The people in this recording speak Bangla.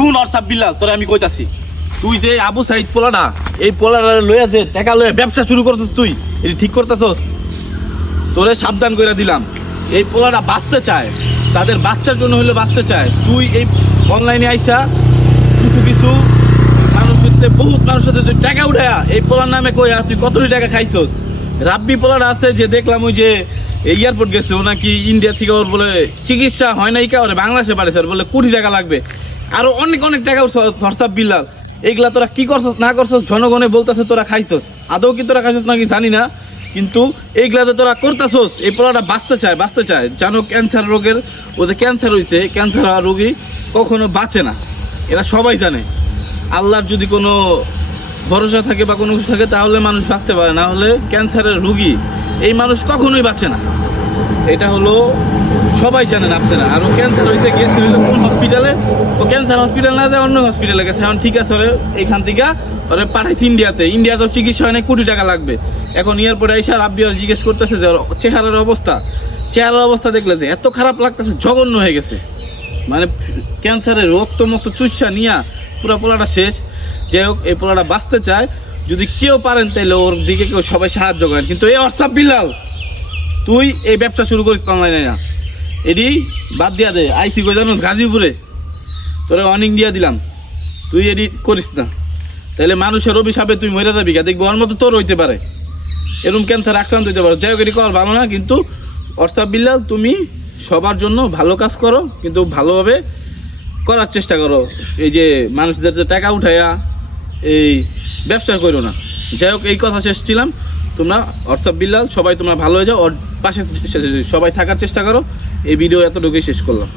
শুন অর্থাৎ বিল্লাল, তোরে আমি কইতাছি, তুই যে আবু সাইদ পোলাটা, এই পোলাটা লইয়া যে টাকা লইয়া ব্যবসা শুরু করছিস, তুই এটি ঠিক করতেছস? তোরে সাবধান করে দিলাম, এই পোলাটা বাঁচতে চায়, তাদের বাচ্চার জন্য হলে বাঁচতে চায়। তুই এই অনলাইনে আইসা কিছু কিছু মানুষের, বহুত মানুষের তুই টাকা উঠায়া এই পোলার নামে কইয়া তুই কতটি টাকা খাইছস। রাব্বি পোলাটা আছে যে দেখলাম, ওই যে এয়ারপোর্ট গেছে, ও নাকি ইন্ডিয়া থেকে ওর বলে চিকিৎসা হয় নাই, কা ওরে বাংলাদেশে পারে স্যার, বলে কোটি টাকা লাগবে, আরো অনেক অনেক টাকা হোয়াটসঅ্যাপ বিল্লাল। এইগুলা তোরা কি করছস না করছস জনগণে বলতেছে তোরা খাইছস, আদৌ কি তোরা খাইছস নাকি জানি না, কিন্তু এইগুলাতে তোরা করতেছস। এই পোলাটা বাঁচতে চায় জানো, ক্যান্সার রোগের, ওদের ক্যান্সার হয়েছে, ক্যান্সার রোগী কখনো বাঁচে না, এরা সবাই জানে। আল্লাহর যদি কোনো ভরসা থাকে বা কোনো কিছু থাকে তাহলে মানুষ বাঁচতে পারে, না হলে ক্যান্সারের রোগী এই মানুষ কখনোই বাঁচে না। এটা হলো সবাই জানেন আপনারা। আর ও ক্যান্সার হয়েছে, গেছে হইলো কোন হসপিটালে, ও ক্যান্সার হসপিটাল না যায় অন্য হসপিটালে গেছে, এখন ঠিক আছে, ওরে এইখান থেকে ওরে পাঠাইছে ইন্ডিয়াতে চিকিৎসা হয় না, কোটি টাকা লাগবে। এখন এয়ারপোর্টে এসে রাব্বি আর জিজ্ঞেস করতেছে যে চেহারার অবস্থা দেখলে যে এত খারাপ লাগতেছে, জঘন্য হয়ে গেছে, মানে ক্যান্সারের রক্ত চুচ্ছা নিয়া পুরো পোলাটা শেষ। যাই হোক, এই পোলাটা বাঁচতে চায়, যদি কেউ পারেন তাহলে ওর দিকে কেউ সবাই সাহায্য করেন। কিন্তু এই অর্থাৎ বিল্লাল, তুই এই ব্যবসা শুরু করিস অনলাইনে না, এটি বাদ দিয়া দে। আইসি কই জানো, গাজীপুরে, তোরা অনিং দিয়া দিলাম, তুই এটি করিস না, তাহলে মানুষের অভিশাপে তুই মরে যাবি, দেখবি ওর মতো তোর হইতে পারে, এরকম ক্যান্সার আক্রান্ত হইতে পারে। যাই হোক, এটি কর ভালো না, কিন্তু অর্থাৎ বিল্লাল তুমি সবার জন্য ভালো কাজ করো, কিন্তু ভালোভাবে করার চেষ্টা করো। এই যে মানুষদের যে টাকা উঠাইয়া এই ব্যবসা করো না। যাই হোক, এই কথা শেষ ছিলাম। তোমরা অর্থাৎ বিল্লাল সবাই তোমরা ভালো হয়ে যাও, ওর পাশে সবাই থাকার চেষ্টা করো। এই ভিডিও এতটুকুই শেষ করলাম।